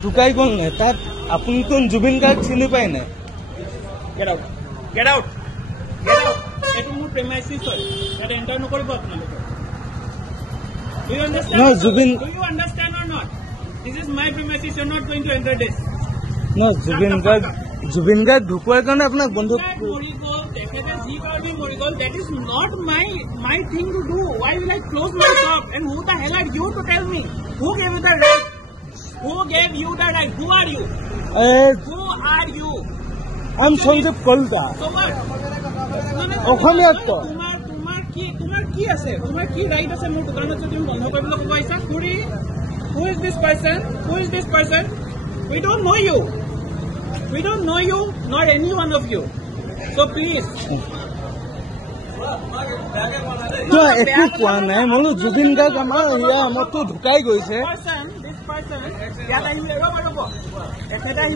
ঢুকাই গ'ল নাই তাত আপুনি কোন জুবিন গাৰ্গ চিনি পায় নাই? Get out. Get out. Get out. Etu মোৰ premises hoy. Eta enter nokoribo apnaloke. Do you understand? No, Zubin. Do you understand or not? This is my premises. You are not going to enter this. No, Zubeen Garg ঢুকুৱাৰ কাৰণে আপোনাক বন্ধ That is not my thing to do. Why will I close my shop? And who the hell are you to tell me? Who gave you the right? Who gave you the right? Who are you? Who are you? I'm Sandeep Kolta. So what? অসমীয়াত ক তোমাৰ কি আছে? তোমাৰ কি right আছে মোৰ দোকানত যদি তুমি বন্ধ কৰিবলৈ ক'ব আহিছা? Who is this person? Who is this person? We don't know you. We don't know you, nor any one of you. So please. তো একো কোৱা নাই মই জুবিন গাৰ্গ আমাৰ আমাৰতো ঢুকাই গৈছে This person, ইয়াত আহি ৰ'ব এখেতে আহি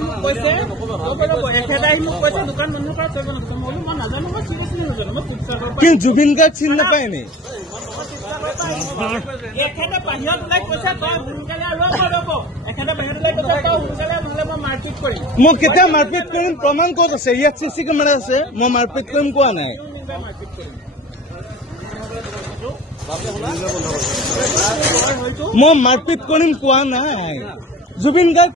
মোক কৈছে দোকান বন্ধ কৰা কৰিব নালাগে মই নাজানো মই চিৰিয়াছলি নাজানো মই শিৱসাগৰ কিন্তু জুবিন গাৰ্গ চিনি নাপায় নি এখেতে বাহিৰত ওলাই কৈছে তই সোনকালে ৰ'ব এখেতে বাহিৰত ওলাই কৈছে তই সোনকালে নহ'লে মই মাৰপিট কৰিম মই কেতিয়া মাৰপিট কৰিম প্ৰমাণ ক'ত আছে ইয়াত চিচি কেমেৰা আছে মই মাৰপিট কৰিম কোৱা নাই মাৰপিট কৰিম মই মাৰপিট কৰিম কোৱা নাই জুবিন গাৰ্গ